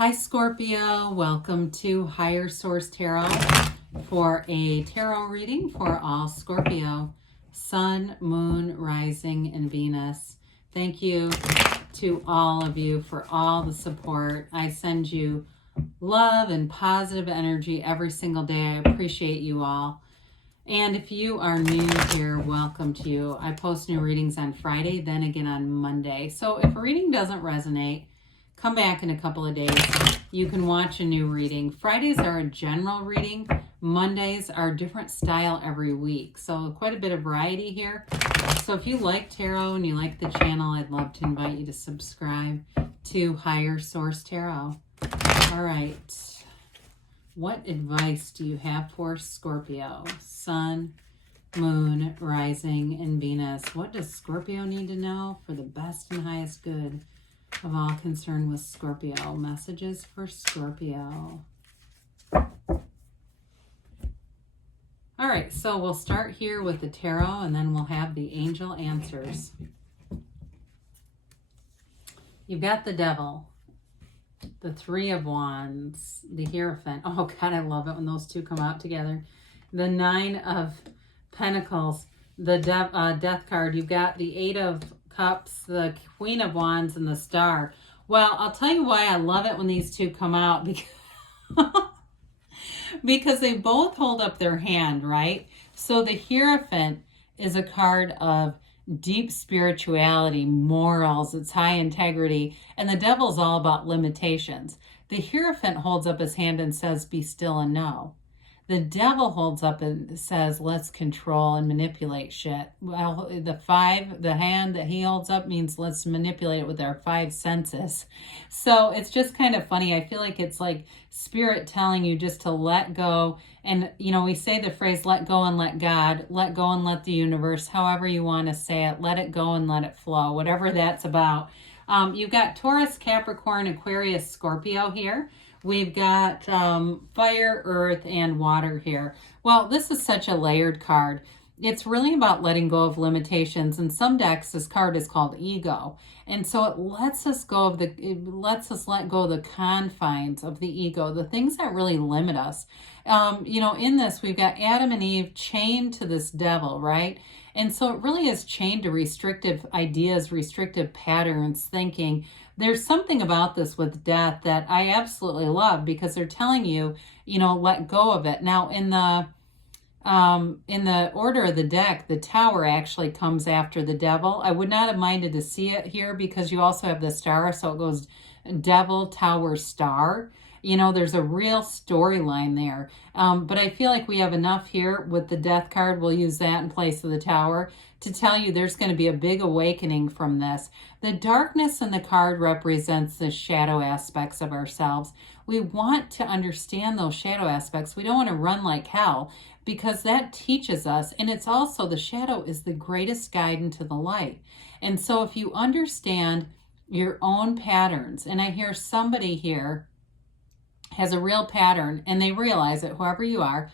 Hi Scorpio, welcome to Higher Source Tarot for a tarot reading for all Scorpio, Sun, Moon, Rising, and Venus. Thank you to all of you for all the support. I send you love and positive energy every single day. I appreciate you all. And if you are new here, welcome to you. I post new readings on Friday, then again on Monday. So if a reading doesn't resonate, come back in a couple of days. You can watch a new reading. Fridays are a general reading. Mondays are a different style every week. So quite a bit of variety here. So if you like tarot and you like the channel, I'd love to invite you to subscribe to Higher Source Tarot. All right. What advice do you have for Scorpio? Sun, Moon, Rising, and Venus. What does Scorpio need to know for the best and highest good of all concerned with Scorpio? Messages for Scorpio. All right, so we'll start here with the tarot and then we'll have the angel answers. You've got the Devil, the Three of Wands, the Hierophant. Oh God, I love it when those two come out together. The Nine of Pentacles, the Death card. You've got the Eight of Cups, the Queen of Wands, and the Star. Well, I'll tell you why I love it when these two come out, because they both hold up their hand, right? So the Hierophant is a card of deep spirituality, morals, it's high integrity, and the Devil's all about limitations. The Hierophant holds up his hand and says, be still and know. The Devil holds up and says, let's control and manipulate shit. Well, the hand that he holds up means let's manipulate it with our five senses. So it's just kind of funny. I feel like it's like spirit telling you just to let go. And, you know, we say the phrase, let go and let God, let go and let the universe, however you want to say it, let it go and let it flow, whatever that's about. You've got Taurus, Capricorn, Aquarius, Scorpio here. We've got fire, earth, and water here. Well, this is such a layered card. It's really about letting go of limitations. In some decks, this card is called ego. And so it lets us let go of the confines of the ego, the things that really limit us. You know, in this, we've got Adam and Eve chained to this devil, right? And so it really is chained to restrictive ideas, restrictive patterns, thinking. There's something about this with death that I absolutely love because they're telling you, you know, let go of it. Now, in the order of the deck, the Tower actually comes after the Devil. I would not have minded to see it here because you also have the Star, so it goes Devil, Tower, Star. You know, there's a real storyline there. But I feel like we have enough here with the Death card. We'll use that in place of the Tower to tell you there's going to be a big awakening from this. The darkness in the card represents the shadow aspects of ourselves. We want to understand those shadow aspects. We don't want to run like hell because that teaches us. And it's also, the shadow is the greatest guide into the light. And so if you understand your own patterns, and I hear somebody here has a real pattern, and they realize it, whoever you are,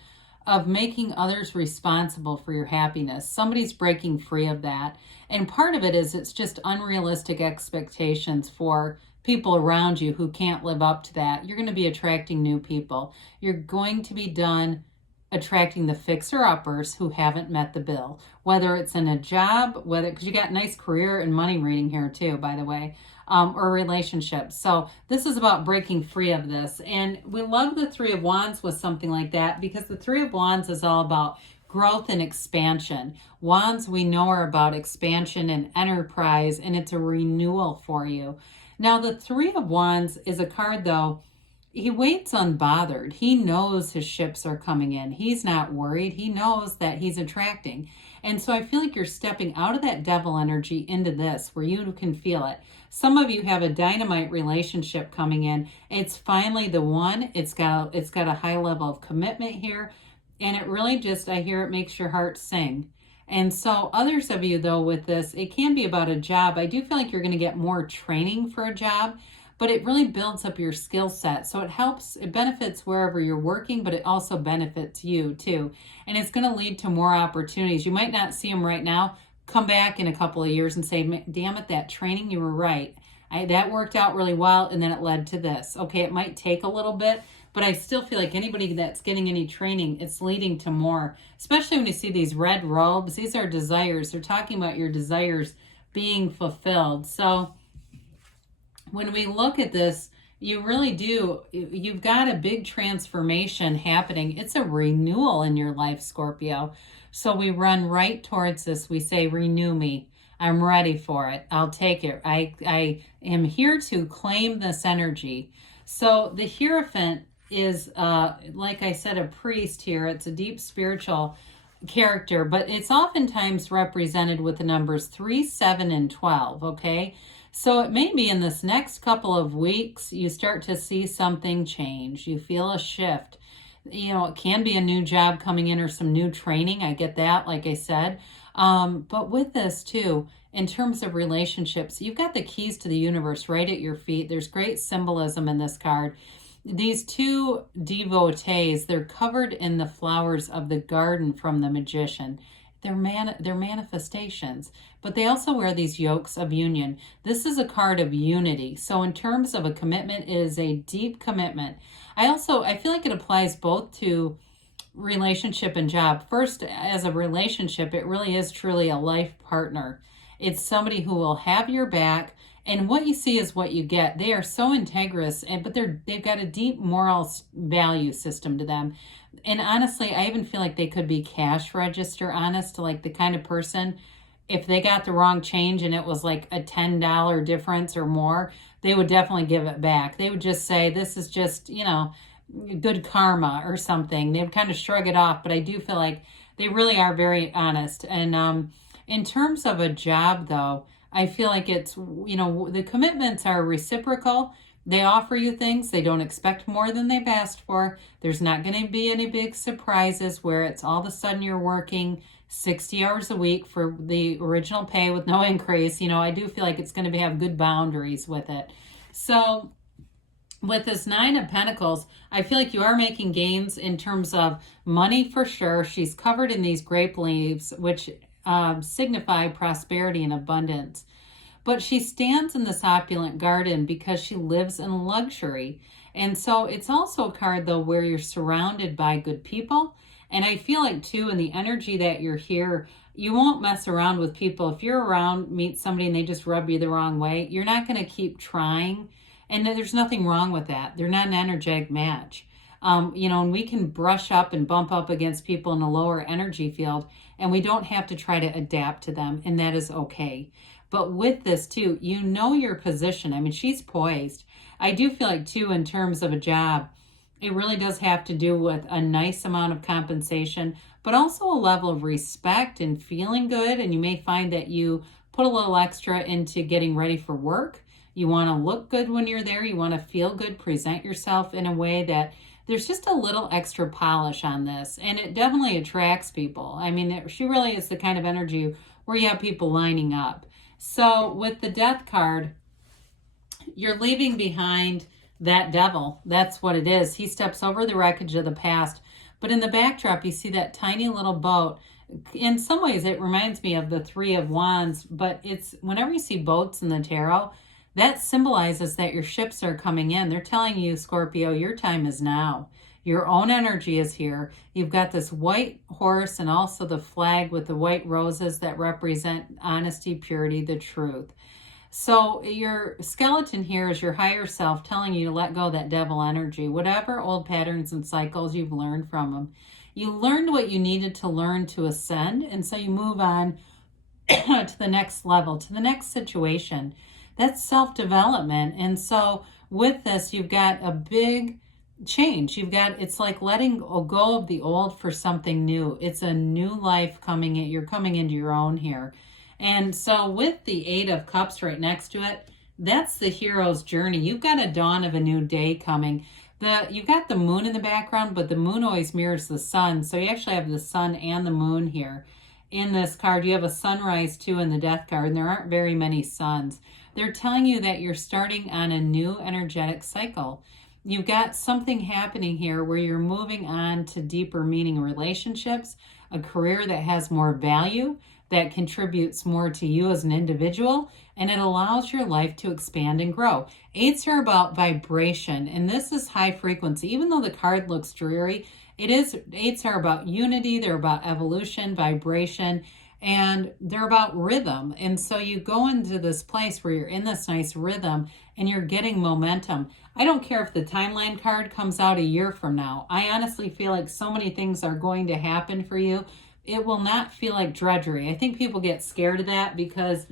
of making others responsible for your happiness. Somebody's breaking free of that. And part of it is it's just unrealistic expectations for people around you who can't live up to that. You're going to be attracting new people. You're going to be done attracting the fixer-uppers who haven't met the bill, whether it's in a job, because you got nice career and money reading here too, by the way, or relationships. So this is about breaking free of this. And we love the Three of Wands with something like that because the Three of Wands is all about growth and expansion. Wands we know are about expansion and enterprise, and it's a renewal for you. Now the Three of Wands is a card though, he waits unbothered. He knows his ships are coming in. He's not worried. He knows that he's attracting. And so I feel like you're stepping out of that Devil energy into this where you can feel it. Some of you have a dynamite relationship coming in. It's finally the one. It's got a high level of commitment here. And it really just, I hear it makes your heart sing. And so others of you though with this, it can be about a job. I do feel like you're going to get more training for a job, but it really builds up your skill set. So it benefits wherever you're working, but it also benefits you too. And it's going to lead to more opportunities. You might not see them right now. Come back in a couple of years and say, damn it, that training, you were right. That worked out really well, and then it led to this. Okay, it might take a little bit, but I still feel like anybody that's getting any training, it's leading to more, especially when you see these red robes. These are desires. They're talking about your desires being fulfilled. So when we look at this, you really do, you've got a big transformation happening. It's a renewal in your life, Scorpio. So we run right towards this. We say, renew me. I'm ready for it. I'll take it. I am here to claim this energy. So the Hierophant is, like I said, a priest here. It's a deep spiritual character, but it's oftentimes represented with the numbers 3, 7, and 12, okay? So it may be in this next couple of weeks, you start to see something change. You feel a shift. You know, it can be a new job coming in or some new training. I get that, like I said. But with this too, in terms of relationships, you've got the keys to the universe right at your feet. There's great symbolism in this card. These two devotees, they're covered in the flowers of the garden from the magician. They're manifestations, but they also wear these yokes of union. This is a card of unity. So in terms of a commitment, it is a deep commitment. I feel like it applies both to relationship and job. First, as a relationship, it really is truly a life partner. It's somebody who will have your back, and what you see is what you get. They are so integrous, but they've got a deep moral value system to them. And honestly, I even feel like they could be cash register honest, like the kind of person, if they got the wrong change and it was like a $10 difference or more, they would definitely give it back. They would just say, this is just, good karma or something. They would kind of shrug it off, but I do feel like they really are very honest. And in terms of a job, though, I feel like it's, the commitments are reciprocal. They offer you things. They don't expect more than they've asked for. There's not going to be any big surprises where it's all of a sudden you're working 60 hours a week for the original pay with no increase. I do feel like it's going to have good boundaries with it. So with this 9 of Pentacles, I feel like you are making gains in terms of money for sure. She's covered in these grape leaves, which signify prosperity and abundance. But she stands in this opulent garden because she lives in luxury. And so it's also a card, though, where you're surrounded by good people. And I feel like, too, in the energy that you're here, you won't mess around with people. If you're around, meet somebody and they just rub you the wrong way, you're not going to keep trying. And there's nothing wrong with that. They're not an energetic match. And we can brush up and bump up against people in a lower energy field, and we don't have to try to adapt to them, and that is okay. But with this too, your position. I mean, she's poised. I do feel like too, in terms of a job, it really does have to do with a nice amount of compensation, but also a level of respect and feeling good. And you may find that you put a little extra into getting ready for work. You want to look good when you're there. You want to feel good, present yourself in a way that there's just a little extra polish on this. And it definitely attracts people. I mean, she really is the kind of energy where you have people lining up. So with the Death card, you're leaving behind that devil. That's what it is. He steps over the wreckage of the past. But in the backdrop, you see that tiny little boat. In some ways, it reminds me of the 3 of Wands. But it's whenever you see boats in the tarot, that symbolizes that your ships are coming in. They're telling you, Scorpio, your time is now. Your own energy is here. You've got this white horse and also the flag with the white roses that represent honesty, purity, the truth. So your skeleton here is your higher self telling you to let go of that devil energy. Whatever old patterns and cycles you've learned from them. You learned what you needed to learn to ascend, and so you move on to the next level, to the next situation. That's self-development. And so with this, you've got a big change. It's like letting go of the old for something new. It's a new life coming in. You're coming into your own here. And so with the 8 of Cups right next to it, that's the hero's journey. You've got a dawn of a new day coming. You've got the moon in the background, but the moon always mirrors the sun. So you actually have the sun and the moon here. In this card, you have a sunrise too in the Death card, and there aren't very many suns. They're telling you that you're starting on a new energetic cycle. You've got something happening here where you're moving on to deeper meaning relationships, a career that has more value, that contributes more to you as an individual, and it allows your life to expand and grow. Eights are about vibration, and this is high frequency. Even though the card looks dreary, eights are about unity, they're about evolution, vibration, and they're about rhythm. And so you go into this place where you're in this nice rhythm and you're getting momentum. I don't care if the timeline card comes out a year from now. I honestly feel like so many things are going to happen for you. It will not feel like drudgery. I think people get scared of that because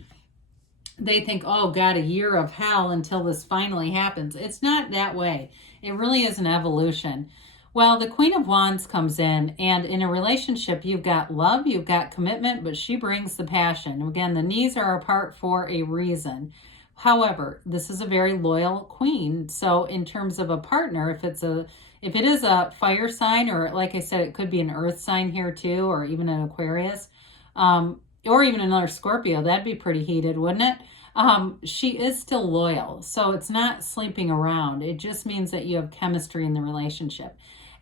they think, oh God, a year of hell until this finally happens. It's not that way. It really is an evolution. Well, the Queen of Wands comes in, and in a relationship, you've got love, you've got commitment, but she brings the passion. Again, the knees are apart for a reason. However, this is a very loyal queen. So in terms of a partner, if it is a fire sign, or like I said, it could be an earth sign here too, or even an Aquarius, or even another Scorpio, that'd be pretty heated, wouldn't it? She is still loyal. So it's not sleeping around. It just means that you have chemistry in the relationship.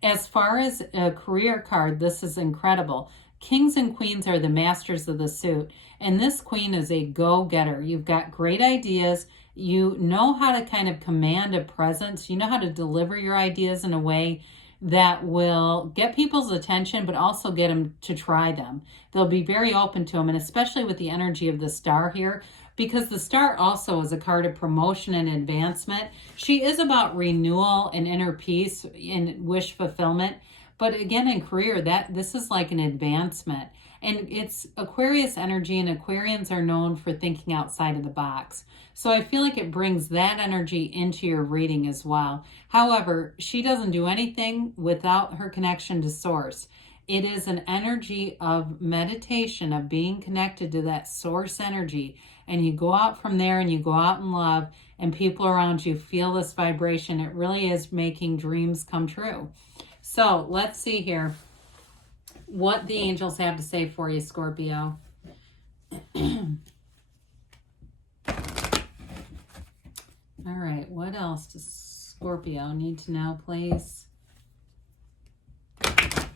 As far as a career card, this is incredible. Kings and queens are the masters of the suit. And this queen is a go-getter. You've got great ideas. You know how to kind of command a presence. You know how to deliver your ideas in a way that will get people's attention, but also get them to try them. They'll be very open to them, and especially with the energy of the star here, because the star also is a card of promotion and advancement. She is about renewal and inner peace and wish fulfillment. But again, in career, this is like an advancement. And it's Aquarius energy, and Aquarians are known for thinking outside of the box. So I feel like it brings that energy into your reading as well. However, she doesn't do anything without her connection to source. It is an energy of meditation, of being connected to that source energy. And you go out from there and you go out in love, and people around you feel this vibration. It really is making dreams come true. So let's see here what the angels have to say for you, Scorpio. All right, what else does Scorpio need to know, please? Okay,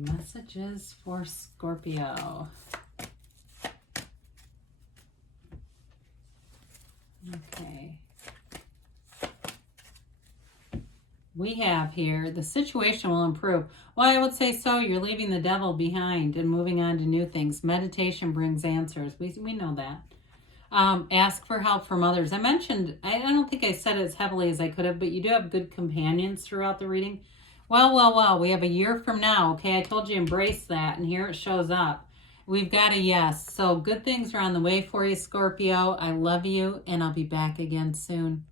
messages for Scorpio. Okay. We have here, the situation will improve. Well, I would say so. You're leaving the devil behind and moving on to new things. Meditation brings answers. We know that. Ask for help from others. I mentioned, I don't think I said it as heavily as I could have, but you do have good companions throughout the reading. Well, we have a year from now. Okay, I told you embrace that, and here it shows up. We've got a yes. So good things are on the way for you, Scorpio. I love you, and I'll be back again soon.